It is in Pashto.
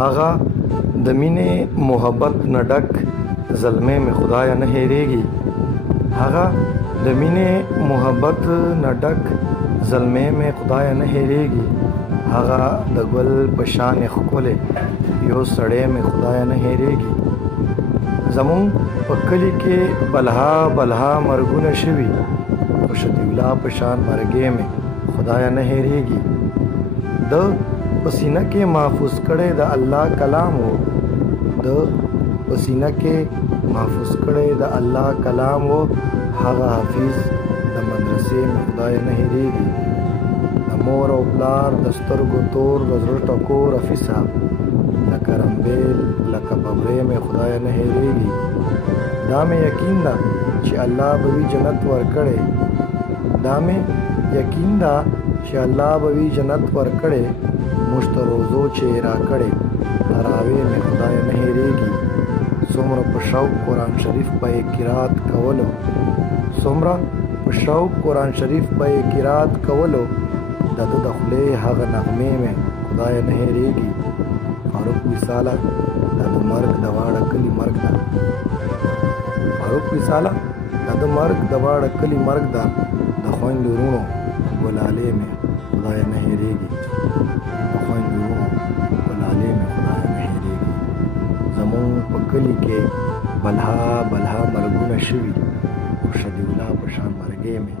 هغه د مینې محبت نه ډک زلمی مې خدایه نه هېرېږي. هغه د مینې محبت نه ډک زلمی مې خدایه نه هېرېږي. هغه د ګل په شان ښکلی یو سړی مې خدایه نه هېرېږي. زمونږ په کلي کې بلها بلها مرګونه شوي، خو شفیع الله په شان مرګی مې خدایه نه هېرېږي. د په سینه کې محفوظ کړی د الله کلام و، د په سینه کې محفوظ کړی د الله کلام و. هغه حافظ د مدرسې مې خدایه نه هېرېږي. د مور او پلار د سترګو تور د زړه ټکور حفیظ صاحب لکه رمبیل لکه ببرې مې خدایه نه هېرېږي. دا مې یقین ده چې الله به وي جنت ورکړی. دا مې یقین ده چې الله به وي جنت ورکړی. موږ ته روزو چې را کړې تراویح مې خدایه نه هېرېږي. څومره په شوق قرآن شریف به یې قرات کولو، څومره په شوق قرآن شریف به یې قرات کولو. د ده د خولې هغه نغمې مې خدایه نه هېرېږي. فاروق وصاله د ده مرګ د واړه کلي مرګ ده. فاروق وصاله د ده مرګ د واړه کلي مرګ ده. د خویندو وروڼو ګلالې مې خدایه نه هېرېږي. د خویندو وروڼو ګلالې مې خدایه نه هېرېږي. زمونږ په کلي کې بلها بلها مرګونه شوي، خو شفیع الله په شان مرګی مې